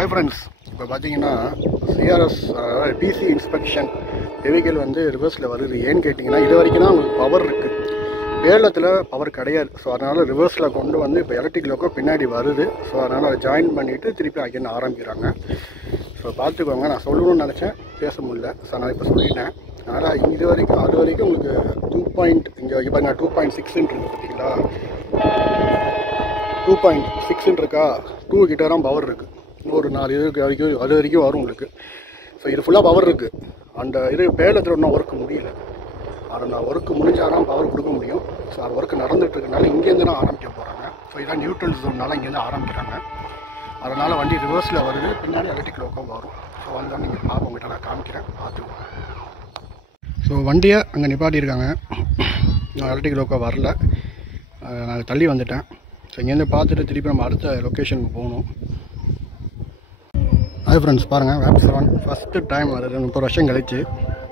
Hi friends, இப்போ பார்த்தீங்கன்னா CRS DC inspection vehicle வந்து ரிவர்ஸில் வருது. ஏன்னு கேட்டிங்கன்னா இது வரைக்கும் தான் உங்களுக்கு பவர் இருக்குது, வேலத்தில் பவர் கிடையாது. ஸோ அதனால் ரிவர்ஸில் கொண்டு வந்து இப்போ எலக்ட்ரிக் லோக்கோ பின்னாடி வருது. ஸோ அதனால் அதை ஜாயின் பண்ணிவிட்டு திருப்பி அகைன் ஆரம்பிக்கிறாங்க. ஸோ பார்த்துக்கோங்க, நான் சொல்லணும்னு நினச்சேன், பேச முடியல. ஸோ நான் இப்போ சொல்லிட்டேன். அதனால் இது வரைக்கும் அது வரைக்கும் உங்களுக்கு 2. இங்கே இப்போ நான் 2.6 இருக்குது பார்த்தீங்களா, 2.6 இருக்கா, 2 கிட்ட தான் பவர் இருக்குது. ஒரு 4 இது வரைக்கும் அது வரைக்கும் வரும் உங்களுக்கு. ஸோ இது ஃபுல்லாக பவர் இருக்குது. அந்த இது வேலத்தில் ஒன்றும் ஒர்க்கு முடியல. அதை நான் ஒர்க்கு முடிஞ்சாதான் பவர் கொடுக்க முடியும். ஸோ அது ஒர்க்கு நடந்துகிட்டு இருக்கனால இங்கேருந்து தான் ஆரம்பிக்க போகிறாங்க. ஸோ இதான் நியூட்ரல் ஜோன்னால இங்கேருந்து ஆரம்பிக்கிறாங்க. அதனால் வண்டி ரிவர்ஸில் வருது, பின்னாடி எலக்ட்ரிக் லோக்கோ வரும். ஸோ வந்தால் நீங்கள் பார்ப்போம், உங்கள்கிட்ட நான் காமிக்கிறேன், பார்த்துக்கோங்க. ஸோ வண்டியை அங்கே நிப்பாட்டியிருக்காங்க. நான் எலக்ட்ரிக் லோக்கோ வரல, நான் தள்ளி வந்துட்டேன். ஸோ இங்கேருந்து பார்த்துட்டு திருப்பி நம்ம அடுத்த லொக்கேஷனுக்கு போகணும். அது ஃப்ரெண்ட்ஸ் பாருங்கள், வேப் 7 ஃபஸ்ட்டு டைம் வருது 30 வருஷம் கழிச்சு.